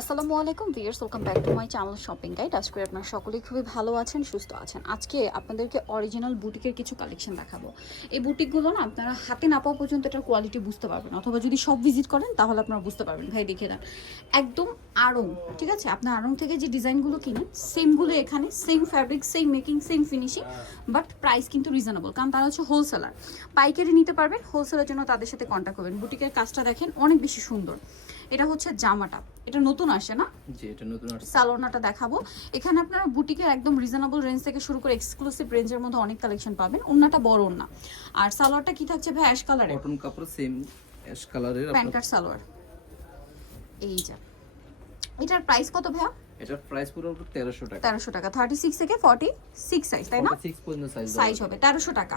আসসালামু আলাইকুম viewers, welcome back to my channel shopping guide. আজকে আপনারা সকলেই খুবই ভালো আছেন, সুস্থ আছেন। আজকে আপনাদেরকে অরিজিনাল বুটিকের কিছু কালেকশন দেখাবো। এই বুটিকগুলো না আপনারা হাতে না পাওয়া পর্যন্ত এটার কোয়ালিটি বুঝতে পারবেন, অথবা যদি সব ভিজিট করেন তাহলে আপনারা বুঝতে পারবেন। ভাই দেখে দেন, একদম আড়ং, ঠিক আছে? আপনার আড়ং থেকে যে ডিজাইনগুলো কিনেন সেমগুলো এখানে, same fabric, same making, same finishing, but price কিন্তু রিজনেবল, কারণ তারা হচ্ছে হোলসেলার। পাইকারি নিতে পারবেন, হোলসেলের জন্য তাদের সাথে কন্ট্যাক্ট করবেন। বুটিকের কাজটা দেখেন অনেক বেশি সুন্দর। এটা হচ্ছে জামাটা, এটা নতুন আসে না? জি, এটা নতুন আসছে। সালোনাটা দেখাবো। এখানে আপনারা বুটিকের একদম রিজনেবল রেঞ্জ থেকে শুরু করে এক্সক্লুসিভ রেঞ্জের মধ্যে অনেক কালেকশন পাবেন। ওন্নাটা বড় ওন্না, আর সালোয়ারটা কি থাকছে ভাই? অ্যাশ কালারে, কটন কাপড়, সেম অ্যাশ কালারের প্যান্ট কাট সালোয়ার। এই যে এটার প্রাইস কত ভাইয়া? এটার প্রাইস পুরো 1300 টাকা। 1300 টাকা, 36 থেকে 46 সাইজ, তাই না? 46 পর্যন্ত সাইজ হবে 1300 টাকা।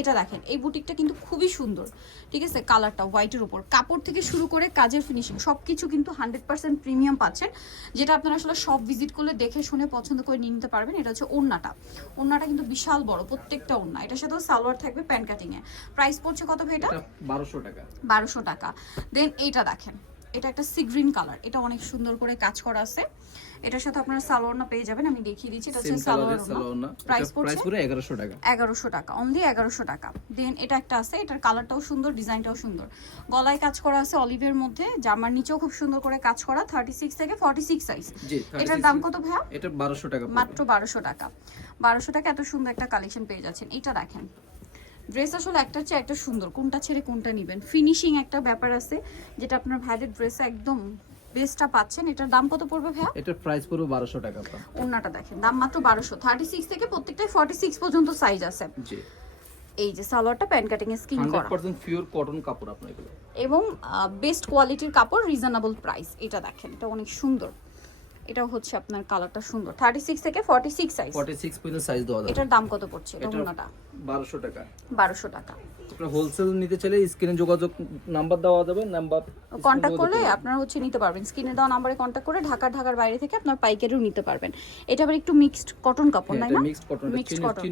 এটা দেখেন, এই বুটিকটা কিন্তু খুবই সুন্দর, ঠিক আছে? কালারটা হোয়াইটের উপর, কাপড় থেকে শুরু করে কাজের ফিনিশিং সবকিছু কিন্তু 100% প্রিমিয়াম পাচ্ছেন, যেটা আপনারা আসলে সব ভিজিট করলে দেখে শুনে পছন্দ করে নিয়ে নিতে পারবেন। এটা হচ্ছে ওড়নাটা, ওড়নাটা কিন্তু বিশাল বড়, প্রত্যেকটা ওড়না। এটার সাথেও সালোয়ার থাকবে প্যান্ট কাটিং এ। প্রাইস পড়ছে কত ভাই এটা? 1200 টাকা। 1200 টাকা। দেন এইটা দেখেন, এটা একটা সি গ্রিন কালার, এটা অনেক সুন্দর করে কাজ করা আছে। এটার সাথে আপনারা সালোয়ারটা পেয়ে যাবেন, আমি দেখিয়ে দিচ্ছি। এটা হচ্ছে সালোয়ার। প্রাইস পুরো 1100 টাকা। 1100 টাকা, অনলি 1100 টাকা। দেন এটা একটা আছে, এটার কালারটাও সুন্দর, ডিজাইনটাও সুন্দর। গলায় কাজ করা আছে অলিভের মধ্যে, জামার নিচেও খুব সুন্দর করে কাজ করা, 36 থেকে 46 সাইজ। জি, এটার দাম কত ভাইয়া? এটা 1200 টাকা, মাত্র 1200 টাকা। 1200 টাকা এত সুন্দর একটা কালেকশন পেয়ে যাচ্ছেন। এটা দেখেন, ড্রেস আসলে একটার চেয়ে একটা সুন্দর, কোনটা ছেড়ে কোনটা নেবেন। ফিনিশিং একটা ব্যাপার আছে, যেটা আপনার ভাইদের ড্রেসে একদম বেস্টটা পাচ্ছেন। এটার দাম কত পড়বে ভাইয়া? এটার প্রাইস পুরো 1200 টাকা। ওন্নাটা দেখেন, দাম মাত্র 1200। 36 থেকে প্রত্যেকটাই 46 পর্যন্ত সাইজ আছে। জি, এই যে সালোয়ারটা প্যান্ট কাটিং এ স্কিন করা, 100% পিওর কটন কাপড় আপনার এগুলো, এবং বেস্ট কোয়ালিটির কাপড়, রিজনেবল প্রাইস। এটা দেখেন, এটা অনেক সুন্দর। এটা হচ্ছে আপনার কালারটা সুন্দর, 36 থেকে 46 সাইজ। 46 পর্যন্ত সাইজ দেওয়া যাবে। এটার দাম কত পড়ছে? এটা ওন্নাটা 1200 টাকা। 1200 টাকা। আপনারা হোলসেল নিতে চাইলে স্ক্রিনে যোগাযোগ নাম্বার দেওয়া যাবে, নাম্বার কন্ট্যাক্ট করলে আপনারা হচ্ছে নিতে পারবেন। স্ক্রিনে দেওয়া নাম্বারে কন্ট্যাক্ট করে ঢাকার বাইরে থেকে আপনার পাইকারিও নিতে পারবেন। এটা আবার একটু মিক্সড কটন কাপড়, তাই না? Mixed cotton, mixed cotton,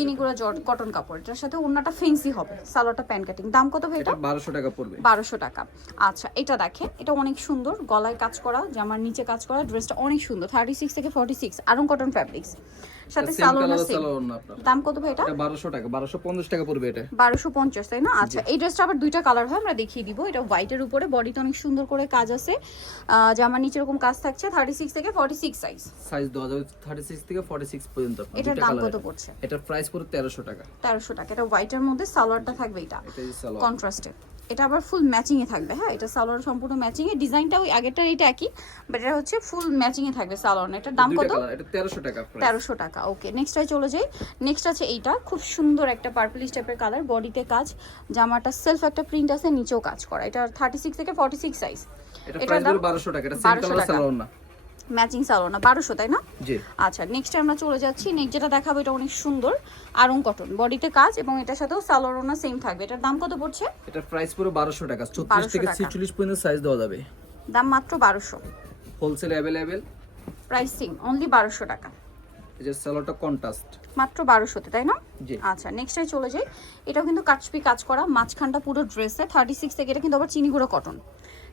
চিনিগুড়া georgette cotton কাপড়। এটার সাথে ওন্নাটা ফেন্সি হবে, সালোয়ারটা প্যান্ট কাটিং। দাম কত ভাই এটা? 1200 টাকা পড়বে। 1200 টাকা। আচ্ছা, এটা দেখেন, এটা অনেক সুন্দর, গলায় কাজ করা, জামার নিচে কাজ করা, ড্রেসটা অনেক সুন্দর। 36 থেকে 46, আরং কটন ফ্যাব্রিক্স, সাথে সালোয়ার সেম। দাম কত ভাই এটা? 1200 টাকা, 1250 টাকা পড়বে এটা। 1250, তাই না? আচ্ছা, এই ড্রেসটা আবার দুইটা কালার হয়, আমরা দেখিয়ে দিব। এটা হোয়াইটের উপরে, বডিতে অনেক সুন্দর করে কাজ আছে, জামার নিচে এরকম কাজ থাকছে। 36 থেকে 46 সাইজ, সাইজ দেওয়া যাবে 36 থেকে 46 পর্যন্ত। এটার দাম কত পড়ছে? এটার প্রাইস পুরো 1300 টাকা। 1300 টাকা। এটা হোয়াইটের মধ্যে সালোয়ারটা থাকবে, এটা এটাই সালোয়ার কন্ট্রাস্টে। এটা আবার ফুল ম্যাচিং এ থাকবে। হ্যাঁ, এটা সালোয়ার সম্পূর্ণ ম্যাচিং এ, ডিজাইনটা ওই আগেরটার এটা একই, বাট এটা হচ্ছে ফুল ম্যাচিং এ থাকবে সালোয়ার। এটার দাম কত? এটা 1300 টাকা। 1300 টাকা। ওকে, নেক্সটটায় চলে যাই। নেক্সট আছে এইটা, খুব সুন্দর একটা পার্পলিশ টাইপের কালার, বডিতে কাজ, জামাটা সেলফ একটা প্রিন্ট আছে, নিচেও কাজ করা। এটা 36 থেকে 46 সাইজ। এটা প্রাইস পুরো 1200 টাকা। এটা সেম কালার সালোয়ার না, ম্যাচিং সালোয়ার না, 1200, তাই না? জি। আচ্ছা, নেক্সটে আমরা চলে যাচ্ছি। নেক্সট যেটা দেখাবো, এটা অনেক সুন্দর, আরং কটন, বডিতে কাজ, এবং এটার সাথেও সালোয়ার না সেম থাকবে। এটার দাম কত পড়ছে? এটার প্রাইস পুরো 1200 টাকা। 34 থেকে 46 পর্যন্ত সাইজ দেওয়া যাবে। দাম মাত্র 1200, wholesale available, price same, only 1200 টাকা। এই যে সালোয়ারটা কন্ট্রাস্ট, মাত্র 1200 তে, তাই না? জি। আচ্ছা, নেক্সটে চলে যাই। এটাও কিন্তু কাটছবি কাজ করা, মাঝখানটা পুরো ড্রেসে, 36 থেকে। এটা কিন্তু আবার চিনিগুঁড়ো কটন,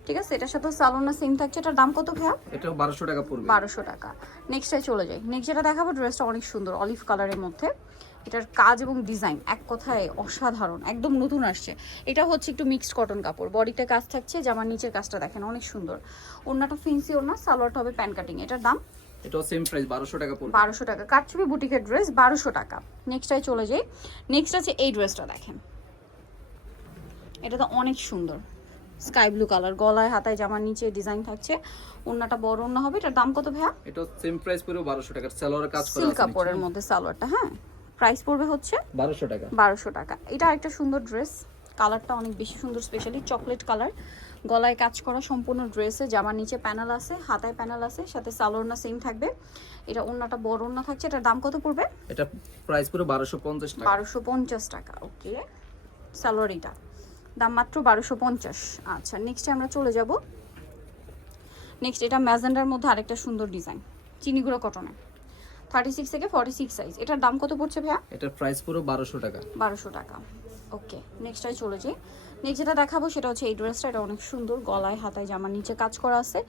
ঠিক আছে? এটার সাথে সালোয়ার সেম থাকছে। এটার দাম কত ভাইয়া? এটাও 1200 টাকা পড়বে। 1200 টাকা। নেক্সটে চলে যাই। নেক্সট যেটা দেখাবো, ড্রেসটা অনেক সুন্দর, অলিভ কালারের মধ্যে। এটার কাজ এবং ডিজাইন এক কথায় অসাধারণ, একদম নতুন আসছে। এটা হচ্ছে একটু মিক্সড কটন কাপড়, বডিতে কাজ থাকছে, জামার নিচের কাজটা দেখেন অনেক সুন্দর। ওন্নাটা ফেন্সি ওন্না, সালোয়ারটা হবে প্যান্ট কাটিং। এটার দাম? এটাও সেম প্রাইস 1200 টাকা পড়বে। 1200 টাকা। কাটছবি বুটিকের ড্রেস, 1200 টাকা। নেক্সটটায় চলে যাই। নেক্সট আছে এই ড্রেসটা দেখেন, এটা তো অনেক সুন্দর, স্কাই ব্লু কালার, গলায় হাতায় জামার নিচে ডিজাইন থাকছে, ওন্নাটা বড় ওন্না হবে। এটার দাম কত ভাইয়া? এটাও সেম প্রাইস পুরো 1200 টাকা। সালোয়ারের কাজ করা আছে, সিল্ক কাপড়ের মধ্যে সালোয়ারটা। হ্যাঁ, প্রাইস পড়বে হচ্ছে 1200 টাকা। 1200 টাকা। এটা একটা সুন্দর ড্রেস, কালারটা অনেক বেশি সুন্দর, স্পেশালি চকলেট কালার, গলায় কাজ করা সম্পূর্ণ ড্রেসে, জামার নিচে প্যানেল আছে, হাতায় প্যানেল আছে, সাথে সালোয়ার না সেম থাকবে। এটা ওন্নাটা বড় ওন্না থাকছে। এটার দাম কত পড়বে? এটা প্রাইস পুরো 1250 টাকা। 1250 টাকা। ওকে, সালোয়ার এটা দাম মাত্র 1250। আচ্ছা, নেক্সটে আমরা চলে যাব। নেক্সট এটা ম্যাজেন্ডার মধ্যে আরেকটা সুন্দর ডিজাইন, চিনিগুঁড়ো কটনে, 36 থেকে 46 সাইজ। এটার দাম কত পড়ছে ভাইয়া? এটার প্রাইস পুরো 1200 টাকা। 1200 টাকা। ওকে, নেক্সটটাই চলে যাই। নেক্সট যেটা দেখাবো সেটা হচ্ছে এই ড্রেসটা। এটা অনেক সুন্দর, গলায় হাতায় জামার নিচে কাজ করা আছে।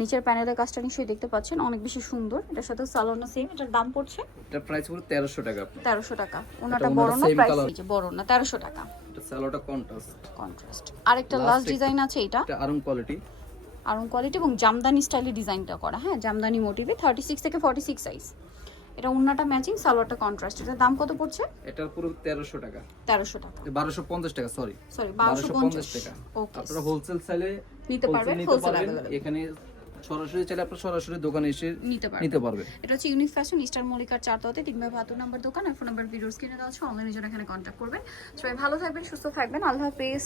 নিচের প্যানেলের কাজটা নিশ্চয়ই দেখতে পাচ্ছেন, অনেক বেশি সুন্দর। এটার সাথে সালোয়ারটা সেম। এটার দাম পড়ছে এটা প্রাইস পুরো 1300 টাকা আপনার। 1300 টাকা। ওনাটা ওনাটা বড় না, same প্রাইস color। এই যে বড় না, 1300 টাকা। এটা সালোয়ারটা কন্ট্রাস্ট। কন্ট্রাস্ট। আরেকটা লাস্ট ডিজাইন আছে এটা, এটা আরং কোয়ালিটি। আরং কোয়ালিটি এবং জামদানি স্টাইলে ডিজাইনটা করা, হ্যাঁ জামদানি মোটিভে, 36 থেকে 46 সাইজ। এটা ওন্নাটা ম্যাচিং, সালোয়ারটা কন্ট্রাস্ট। এটার দাম কত পড়ছে? এটার পুরো 1300 টাকা। 1300 টাকা, 1250 টাকা, সরি 1250 টাকা। ওকে, আপনারা হোলসেল চাইলে নিতে পারবেন, নিতে হোলসেল পারবেন। अवेलेबल এখানে সরাসরি চাইলে আপনারা সরাসরি দোকানে এসে নিতে পারবেন। এটা হচ্ছে ইউনিক ফ্যাশন, ইস্টার মল্লিকার 4 3/72 নম্বর দোকান। আর ফোন নাম্বার ভিডিওর স্ক্রিনে দেওয়া আছে, অনলাইনে জন্য এখানে কন্ট্যাক্ট করবেন। সবাই ভালো থাকবেন, সুস্থ থাকবেন, আল্লাহ হাফেজ।